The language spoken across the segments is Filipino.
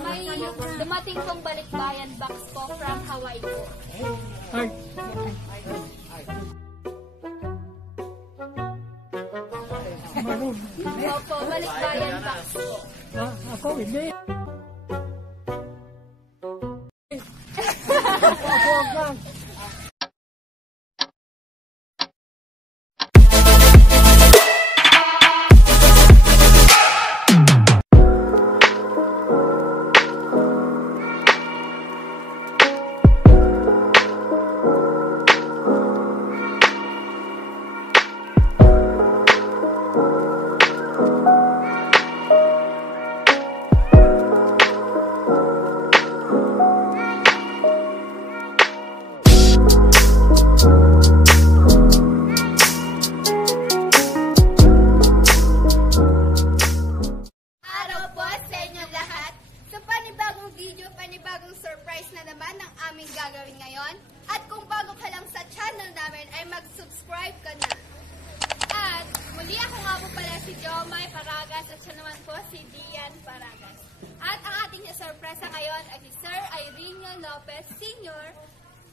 may dumating pong balikbayan box po from Hawaii po. Ay. Maroon. Opo, balikbayan box po. Ako hindi. Ako lang. panibagong surprise na naman ang aming gagawin ngayon. At kung bago ka lang sa channel namin ay mag-subscribe ka na. At muli ako nga po pala si Jomay Paragas at siya naman po si Dian Paragas. At ang ating surprise ngayon ay si Sir Irene Lopez Sr.,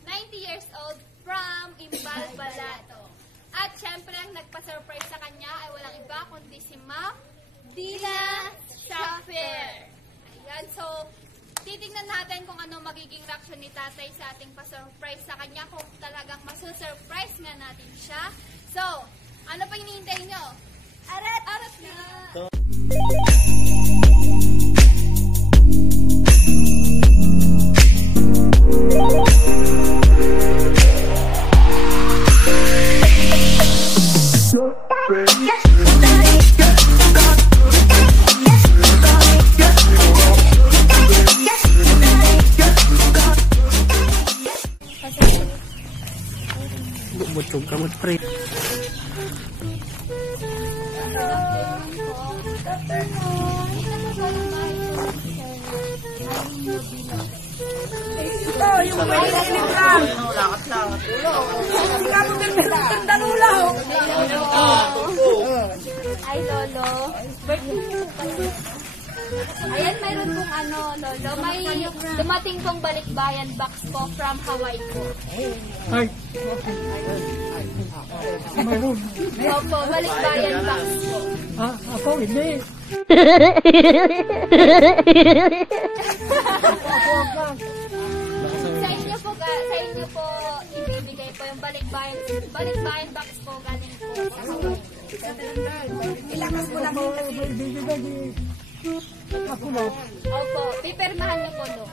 90 years old from Imbal, Balato. At syempre ang nagpa-surprise sa kanya ay walang iba kundi si Ma'am Dina Shafir. Ayan, so titignan natin kung ano magiging reaction ni tatay sa ating pa-surprise sa kanya, kung talagang masu-surprise nga natin siya. So, ano pa hinihintay nyo? Arat! Arat na! Butog ka pre. Ito, yung may ilim lang. Lakat-lakat. Hindi ka mo gandalulaw. Ay, Lolo. Ayan, mayroon pong ano, Lolo. May dumating pong balikbayan box po from Hawaii po. Ay. Maroon. Opo, balikbayan box po. Ako hindi. Sa inyo po ibibigay po yung balikbayan box po galing po sa Hawaii. Ilakas mo na mo. Ako na. Opo, pipirmahan niyo po doon.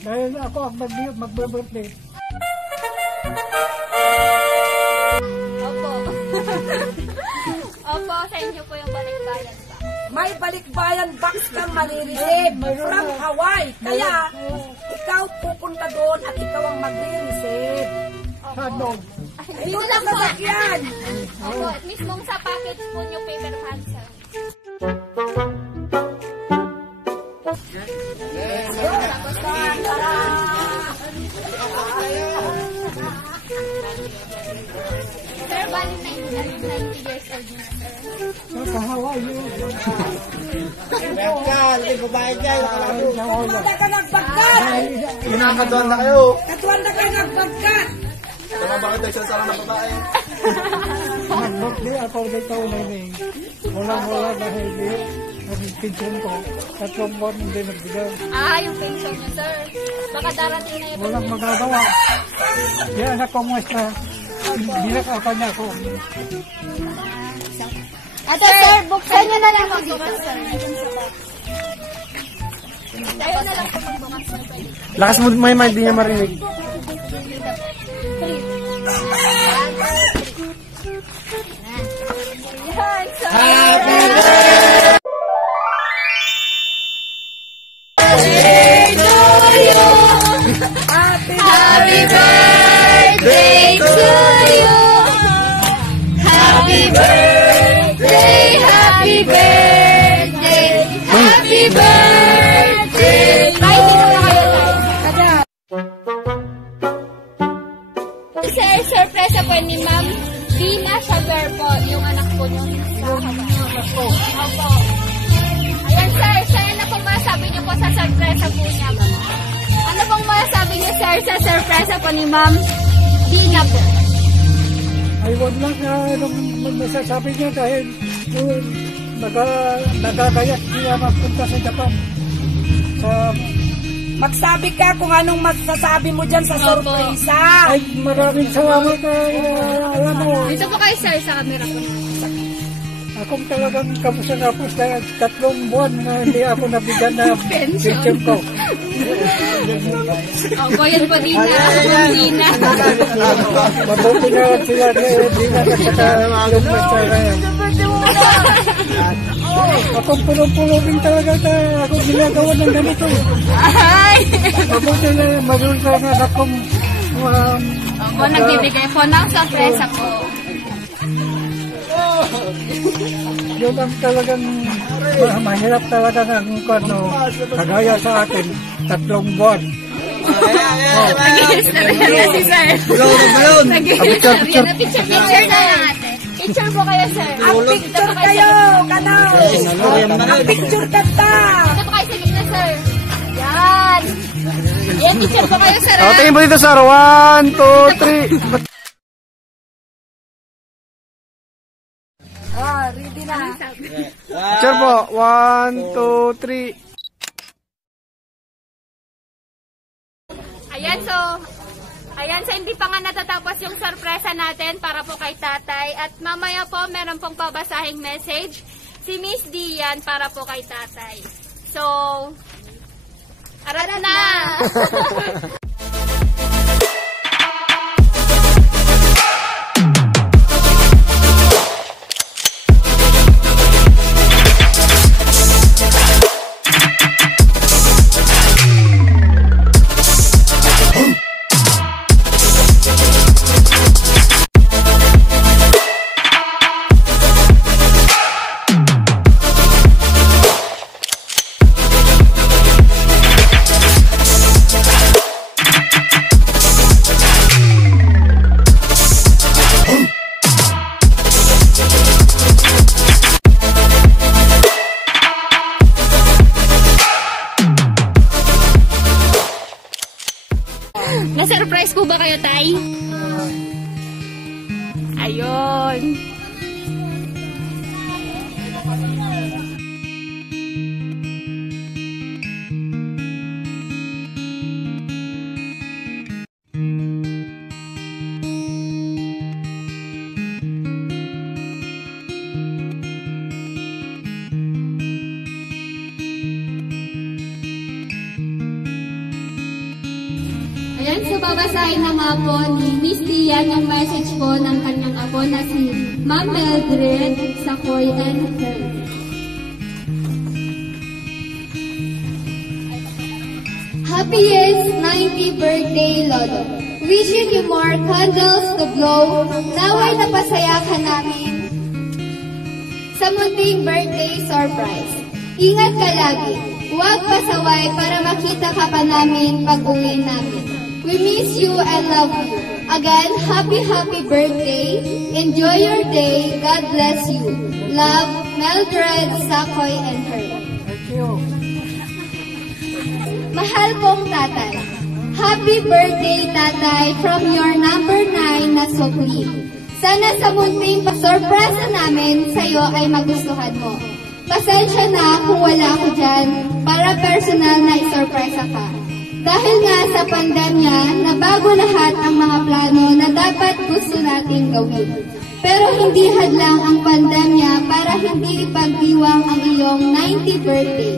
Dahil ako ang magbe-birthday. Opo. Opo, sa inyo po yung balikbayan box. May balikbayan box kang marireceive from Hawaii. Kaya, ikaw pupunta doon at ikaw ang magre-receive. Ano? Dito lang sasakyan. Opo, at mismong sa package po niyo pipirmahan sa. Sir, bali 90 years old na, sir. Nakahawaii yun. Yan, hindi babayad yan. Katuwanda ka nagbagkat. Pinakatuan na kayo. Katuwanda ka nagbagkat. Tama bakit nagsasara ng babae? Mag-birthday ako dito na yun. Wala dahil ang pension ko. 3 buwan hindi nagbigay. Yung pension niyo, sir. Baka darating na yung Walang magagawa. Yan anak ko muestra. Bilak ako niya ako. Ate, sir, buksan niyo na lang magbukas, sir. Tayo na lang po magbukas, sir. Lakas mo may hindi niya marinig. Yan, sir. Happy birthday to you. Happy birthday, happy birthday, happy birthday. Ay, dito na kayo, tayo. Surprise po ni Ma'am Dina Shafir po, yung anak po niyo. Opo. Ayan, sir. Saan na po masabi niyo po sa surprise sorpresa po niya. Ano pong masasabi niyo, sir, sa sorpresa po ni Ma'am Dina po? Ay, wag lang anong masasabi niya dahil nagagayat siya magpunta sa Japan. Magsabi ka kung anong masasabi mo dyan sa sorpresa. Ay, maraming salamat alam mo. Dito po kayo, sir, sa camera po. Akong talagang kapos dahil 3 buwan na hindi ako nabigyan na pension ko. Opo, yan po, Dina. Dina. Mabuti na sila Dina na saka lumpas sa kaya. Akong pulong-pulong talaga akong ginagawa ng ganito. Ay! Mabuti na marunong na akong Opo, nagbibigay po ng sorpresa po. yun ang talagang mahirap talaga ng kagaya sa atin, 3 buwan. Nag-iis na rin si sir. Nag-iis na rin. Picture na lang ate. Picture po kayo, sir. Ang picture kayo, kanaw. Ang picture kanta. Dito po kayo sa gitna, sir. Yan. Yan, picture po kayo, sir. Tingin po dito, sir. 1, 2, 3. Ready na. Picture po. 1, 2, 3. Ayan, so hindi pa nga natatapos yung sorpresa natin para po kay tatay. At mamaya po, meron pong pabasahing message si Miss Dian para po kay tatay. So, arat na! Na-surprise po ba kayo, tay? Ayun. Ayan, so babasahin na nga po ni Miss Dian yung message po ng kanyang apo na si Ma'am Mildred Sakoy and her. Happiest 90th birthday, Lolo. Wishing you more candles to blow. Naway napasaya ka namin sa munting birthday surprise. Ingat ka lagi. Huwag pasaway para makita ka pa namin pag-uwi namin. We miss you and love you. Again, happy birthday. Enjoy your day. God bless you. Love, Mildred Sakoy and her. Thank you. Mahal kong tatay. Happy birthday, tatay, from your number 9 na sukli. Sana sa munting pasorpresa namin sa'yo ay magustuhan mo. Pasensya na kung wala ako dyan para personal na isorpresa ka. Dahil nga sa pandemya, nabago lahat ang mga plano na dapat gusto nating gawin. Pero hindi hadlang ang pandemya para hindi ipagdiwang ang iyong 90th birthday.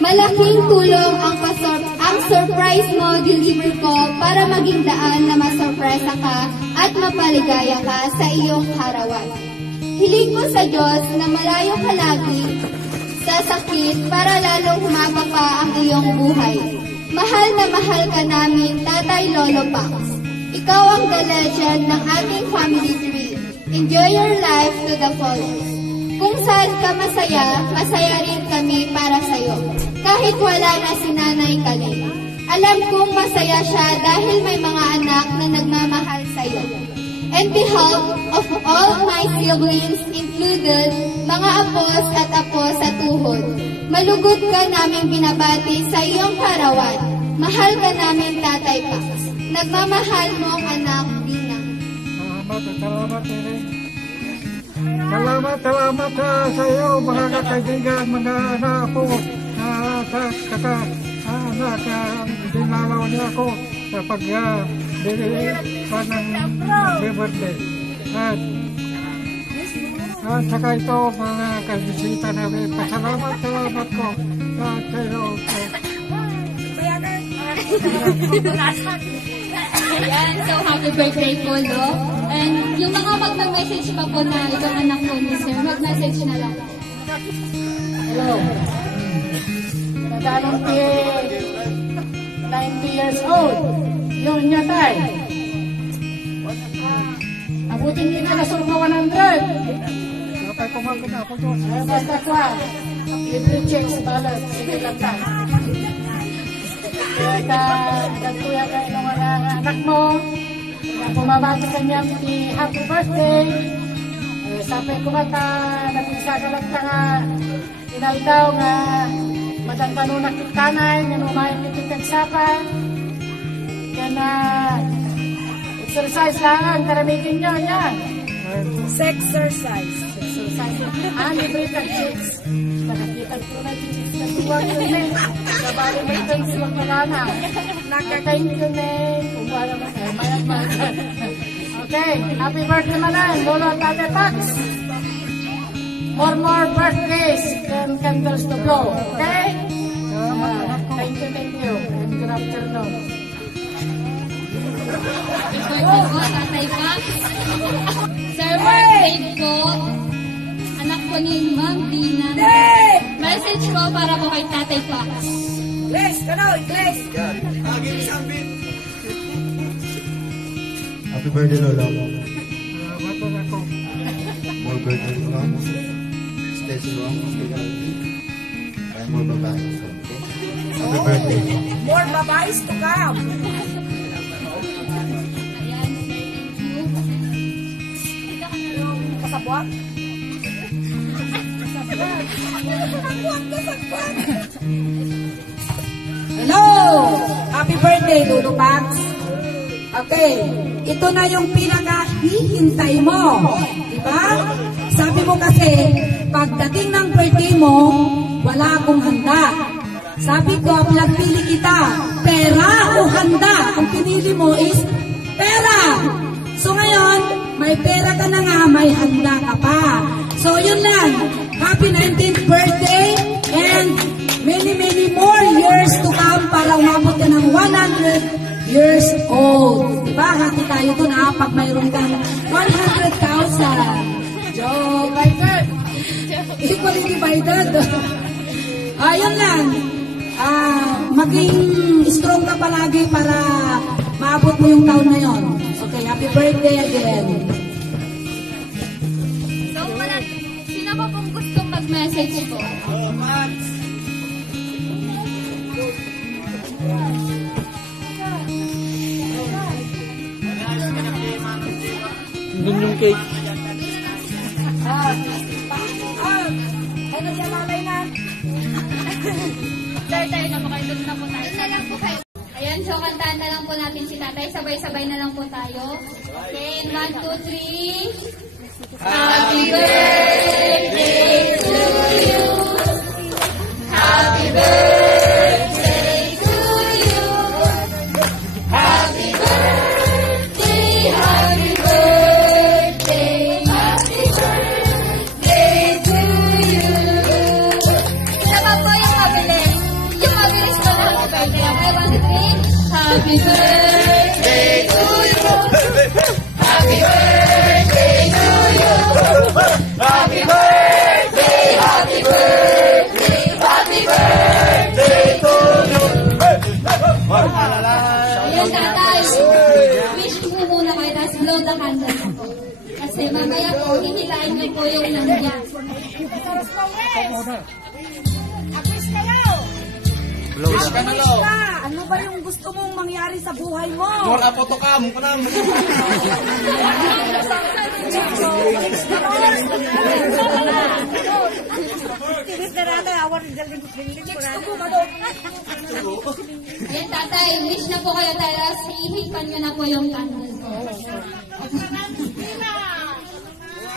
Malaking tulong ang surprise mo deliver ko para maging daan na masurpresa ka at mapaligaya ka sa iyong harawan. Hiling ko sa Diyos na malayo ka lagi sa sakit para lalong humaba pa ang iyong buhay. Mahal na mahal ka namin, Tatay Lolo Pax. Ikaw ang the legend ng ating family tree. Enjoy your life to the fullest. Kung saan ka masaya, masaya rin kami para sa'yo. Kahit wala na si Nanay Kaling. Alam kong masaya siya dahil may mga anak na nagmamahal sa'yo. On behalf of all my siblings included, mga apos at apo sa tuhod, Malugod ka naming binabati sa iyong karawan. Mahal ka namin, Tatay Pax. Nagmamahal mo ang anak, Dina. Salamat, Tere. Salamat sa iyo, mga kaibigan, mga anak ko, anak, dinalaw niya ako sa pag-bili pa ng birthday. At saka ito, mga kabisita namin, pasalamat ko sa iyo. Ayan, so happy birthday po, no? And yung mga mag-message pa po na ibang anak po ni Sir, mag-message na lang. Hello. Nadanong 90 years old. Yun niya tayo. Abutin niyo na sur mo 100. Kapag kumakin ako doon. Basta kwa. Libre check sa balance. Sige lang tayo. Nagkuya ka ng mga anak mo. Bumabati ka niya happy birthday. Sabi ko ba ka, nagpisa ka lang ka nga, inaldaw nga, maganda nung nakikanay, nga numayin kitagsapan. Yan na, exercise lang, karamitin nyo, yan. Sexercise. Libre kag-chicks. Nakakita ko na chicks na tuwag yun eh. Kabali mo ito silang panana. Nakaka-thank you eh. Kung wala mo sa'yo, mayat. Okay, happy birthday manan, Lolo at Ate Pax. More birthdays and candles to blow. Okay? Thank you. And good afternoon. Happy birthday po, Tatay Pax. Sir, birthday po. Anak po ni Ma'am Dina. Message po para po kay Tatay Pax. Happy birthday, Lola. Salamat ako. More birthday to come. Stay strong. And more babaes. Okay? Happy birthday. More babaes to come. Ayan, Kasabwak? Hello! Happy birthday, Lolo Pax. Okay, ito na yung pinaka-hihintay mo. Diba? Sabi mo kasi, pagdating ng birthday mo, wala akong handa. Sabi ko, pinagpili kita, pera o handa. Ang pinili mo is pera. So ngayon, may pera ka na nga, may handa ka pa. So yun lang. Happy 19th birthday and many more years to come para umabot ka ng 100 years old. Diba? Hati tayo dun ha, pag mayroon kang 100,000. Joke. Equally divided. Ayun lang. Maging strong ka palagi para maabot mo yung taon na yon. Okay, happy birthday again. So, sino po pong gustong mag-message po? Dun yung cake. Ano siya malay na? Sir, tayo na po kayo. Doon na po tayo. Doon na lang po kayo. Ayan, so kantahan na lang po natin si Tatay. Sabay-sabay na lang po tayo. Okay, 1, 2, 3. Happy birthday to you. Happy birthday to you. Happy birthday, happy birthday, happy birthday to you. Isa pa po yung mabilis. Yung mabilis pa lang po kayo. Okay, 1, 2, 3. Happy birthday to you. Happy birthday to you. Happy birthday, happy birthday, happy birthday to you. Ayan, Tatay. Wish mo muna kayo, tapos blow the candle po. Kasi mamaya po, hinilain niyo po yung nandiyan. Wish ka na lo. Ano ba yung gusto mong mangyari sa buhay mo? More apoto ka mo ka lang. Yan, tatay, wish na po kayo tayo. Ihigpan nyo na po yung candle ko.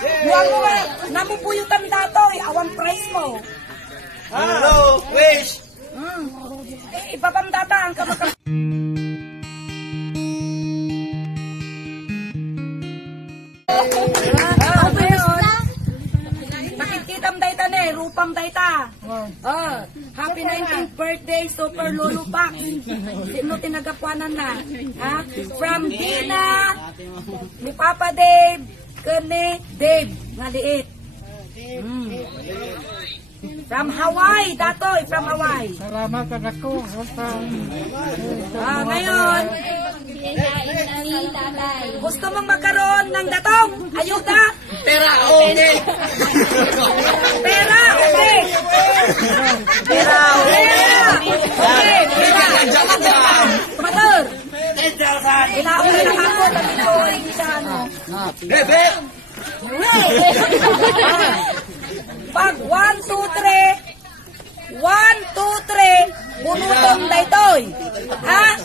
Buwan mo ba? Namupuyutan datoy. Awan price mo. Hello, wish. Ipapamdata ang kamakam. Nakikitam dayta ne, rupam dayta. Happy 19th birthday, Super Lolo Pax. Sino tinagapwanan na? Ha? From Dina, ni Papa Dave, kani Dave, ngaliit. From Hawaii, datoy, from Hawaii. Salamat anak ko. Ngayon, Si tatay. gusto mong magkaroon ng datong? Ayuda? Pera, okay. Pera, okay. Pera, okay. Okay, pera. Tumator. Ilaon na lang ako, dati ko hindi siya ano. Bebe. Pag 1, 2, 3, 1, 2, 3, bunutong daytoy. Ha?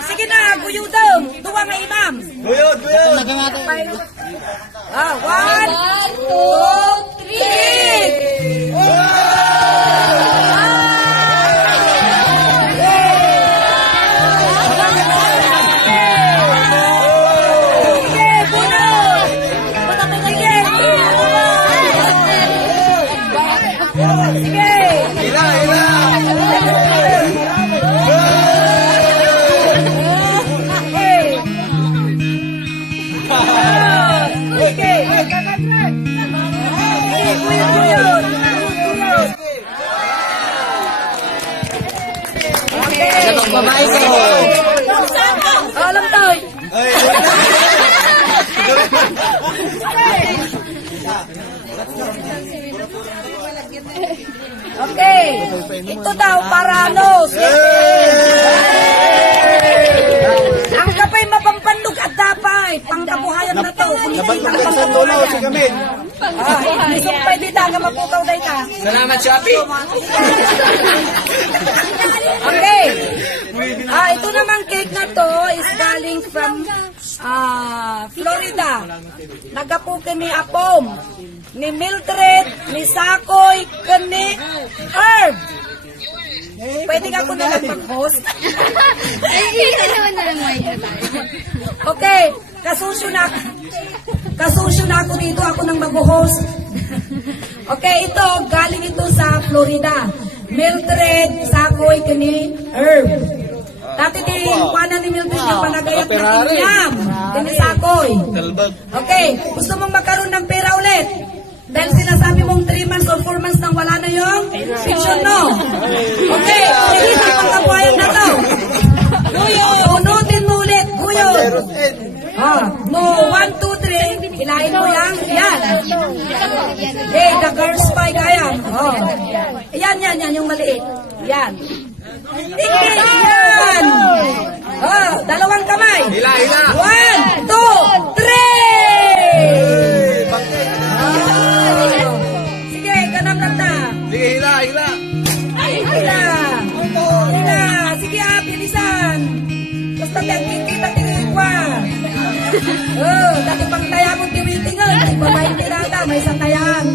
Sige na, guyudong. Duwa nga imam. Guyod, guyod. 1, 2, 3. Alam tayo. Okay. Ito daw para ano? Ang kapay mapampandog at dapay. Pangkabuhayan na to. Isumpay dita ka maputaw na ita. Salamat, Shopee. Okay. Ito namang cake na to is galing from Florida. Nagapo kami apom. Ni Mildred, ni Sakoy, kani Herb. Pwede ka ko na lang mag-host. Okay, kasusyo na ako dito. Ako nang mag-host. Okay, ito, galing ito sa Florida. Mildred, Sakoy, kani Herb. Dati di kuwanan ni Mildred yung panagayat na kinyam. Kani Sakoy. Okay, gusto mong magkaroon ng pera ulit? Dahil sinasabi mong 3 months or 4 months nang wala na yung pension, no? Okay, sige na pagkabuhayan na to. Guyod, unutin mo ulit, guyod. No, 1, 2, 3, hilahin mo yan. Yan. Okay, the girls spy kaya. Yan, yung maliit. Yan. Yan. Dalawang kamay. Hila. 1, 2, 3. Sige, ganam na. Sige, hila. Hila. Sige, bilisan. Basta kita tingin ko. Dati pang taya mo tiwitingan. Di ba may pirata, may santayan.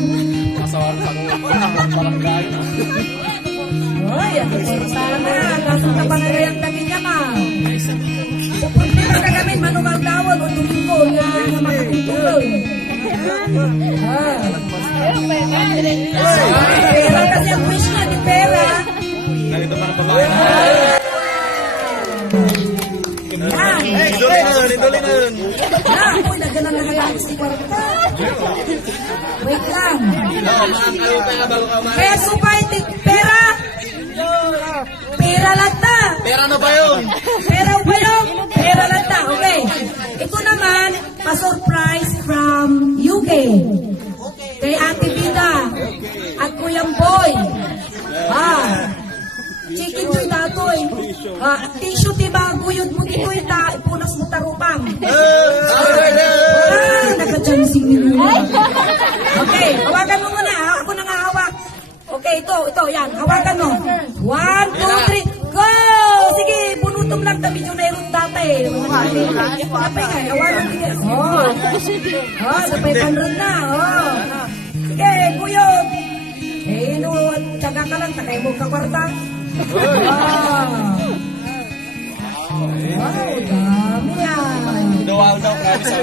Ay, sana. Kaso ka pa nagayang lagi niya ma. Pupunti ka kami, manugang dawag o domingo na makatutulog. Pera kasi ang wish niya, di pera. Nalito pa ng babae. Idolin nun. Uy, nagyan na nagayang si Kwarta. Wait lang. Kaya supay, pera. Pera lang ta. Pera na ba yun? Pera ba yun? Pera lang ta. Okay. Ito naman, pa-surprise from UK. Kay Ate Vida at Kuya Kuyang Boy. Chicken joy datoy. Tissue tiba guyod mo dito ita punas mo tarupang. Nakachansing niyo. Okay, hawakan mo muna. Ako nang hahawak. Okay, ito, yan. Hawakan mo. 1, 2, 3, go! Sige, punutom lang tabi yung nairot dati. Kapay nga, hawakan mo. Napay 100 na. Sige, guyod. Tsaga ka lang, takay mo kakwarta. Wow, dami yan. Daw, grabe sa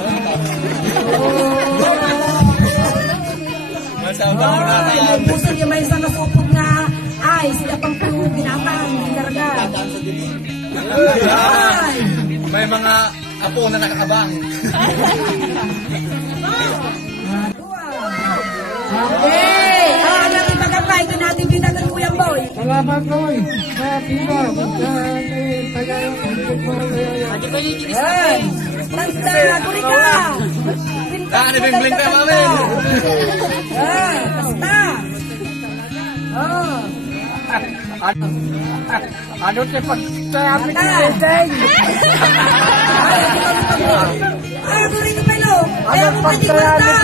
Ay, puso niya may isang nasupot na ay, sila pang pinatang, karga. May mga apo na nakakabang. Okay, alam ni Magapay, ito natin binagan Kuya Boy. Salamat Boy. Sa pila. Ay, tanda, kuri ka. Ano yung bling ka, mami? Ay, basta. Ano te pagsabi ni Deng? Kuri ka palo. Ayaw mo pati kwarta.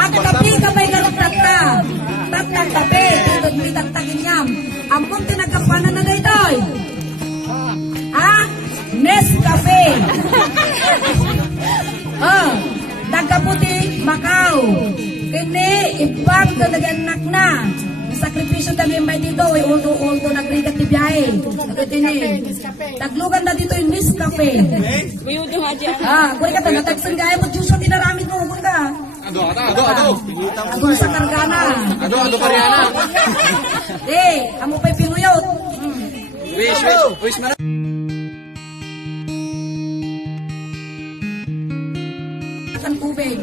Ang kapi ka may garot tata. Tatang tabi. Tutod mi tatagin yam. Ang kong tinagapanan na daytoy. Nescafe. Nagkaputi, Macau. Kini, ibang naganak na. Sakripisyo kami may dito, ulto nagrigat ni biyahe. Nagkatini. Taglugan na dito yung Nescafe. Kuri ka, natagsan gaya mo, Diyos, tinaramit mo, kuri ka. Ado sa kargana. Ado Mariana. Amo pa'y pinuyot. Wish man. Tubig.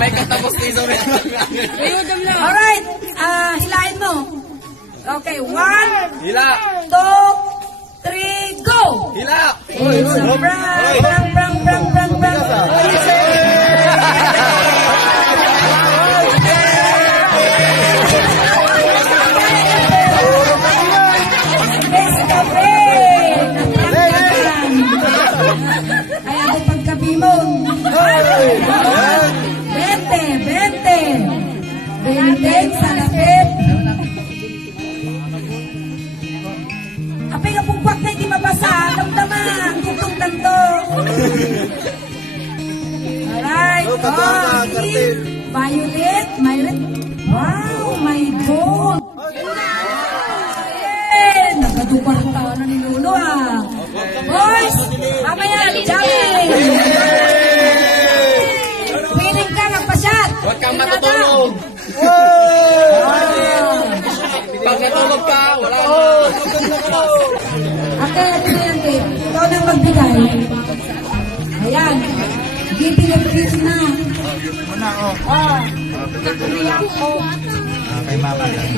May katapos ni Zoe. Alright, hilahin mo. Okay, 1, Hila. 2, 3, go! Hila. Kaya ako pagkabimon. 20 sa lapit. Apay nga pugwak na hindi mabasa. Damdaman, tutong tanto. Alright. Violet. Wow, my God. Nagkadupar na ni Lolo Boys, mamaya, jamming. Piling ka ng pasyat. Huwag kang matutulog. Pag natulog ka, wala na. Okay, ito na yan, Kate. Ikaw nang magbigay. Ayan. Giving of gifts na. Kay mama lang.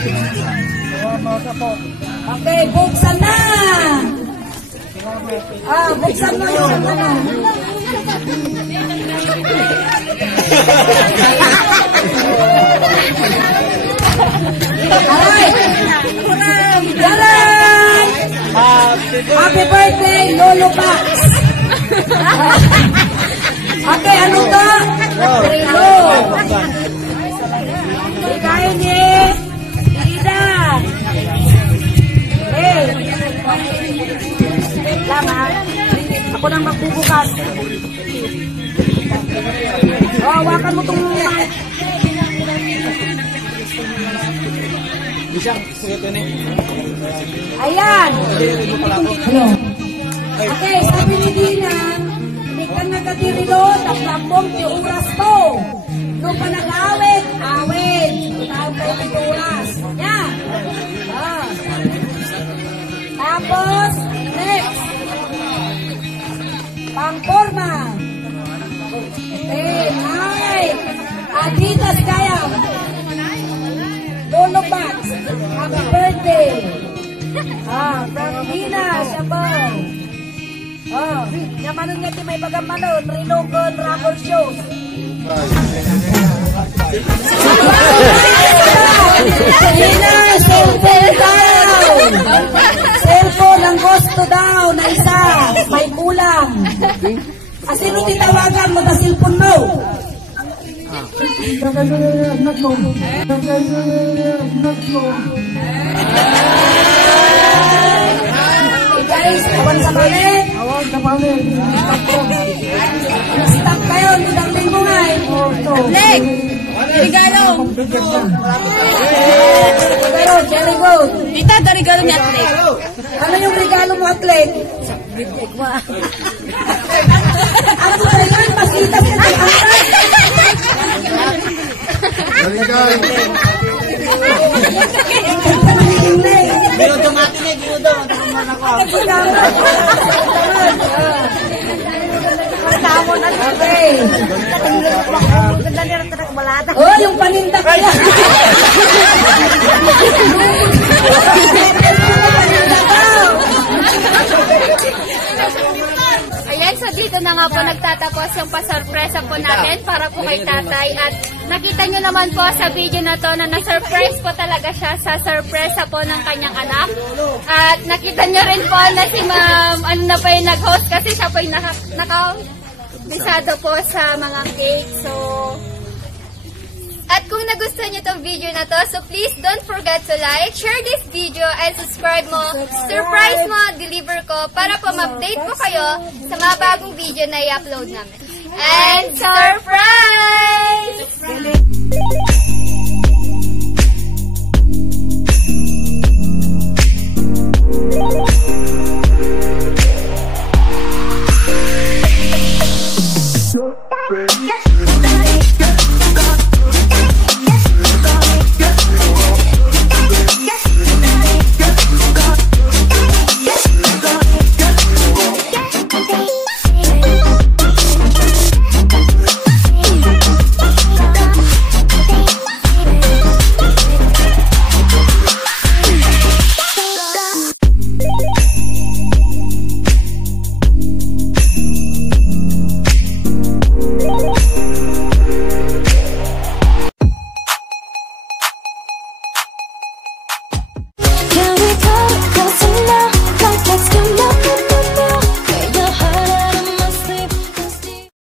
Okay, buksan na. Buksan mo yung ano. Alright. Jalan. Happy birthday, Lolo Pax. Okay, ano to? Rilo. Kain ni Ida. Wait lang ha. Ako nang magbubukas. Hawakan mo itong mic. Ayan. Hello. Okay, sabi ni Dina, hindi ka nagkatirilo, tatlambong ti oras po. Nung pa nag-awit, awit. Tawag kayo ng oras. Yan. Tapos, next. Pangporma. Ay. Adidas kaya. Lolo Pax. Happy birthday. Franklina, Shabang. Nyamanon nga di may bagamanon. Rinokon, rubber shoes. Winner, cellphone daw. Cellphone ang gusto daw na isa. May kulang. Sino titawagan mo na cellphone mo? Anak mo. Guys, awan sa balik. Awag na balik. Stop kayo, midang linggo nga eh. Leg! Regalo! Pero, very good. Tita, the regalo ni Atlet. Ano yung regalo mo, Atlet? Ako na yan, masita sa Galing. Binudo mati niya, binudo. Oh, yung paninda kaya. Ayan, so dito na nga po nagtatapos yung pasurpresa po natin para po kay tatay. At nakita nyo naman po sa video na to na na-surprise po talaga siya sa surpresa po ng kanyang anak. At nakita nyo rin po na si ma'am, ano na po yung nag-host kasi siya po yung naka-bisado po sa mga cake. So, At kung nagustuhan niyo tong video na to, so please don't forget to like, share this video, and subscribe mo. Surprise mo, deliver ko para po ma-update ko kayo sa mga bagong video na i-upload namin. And surprise!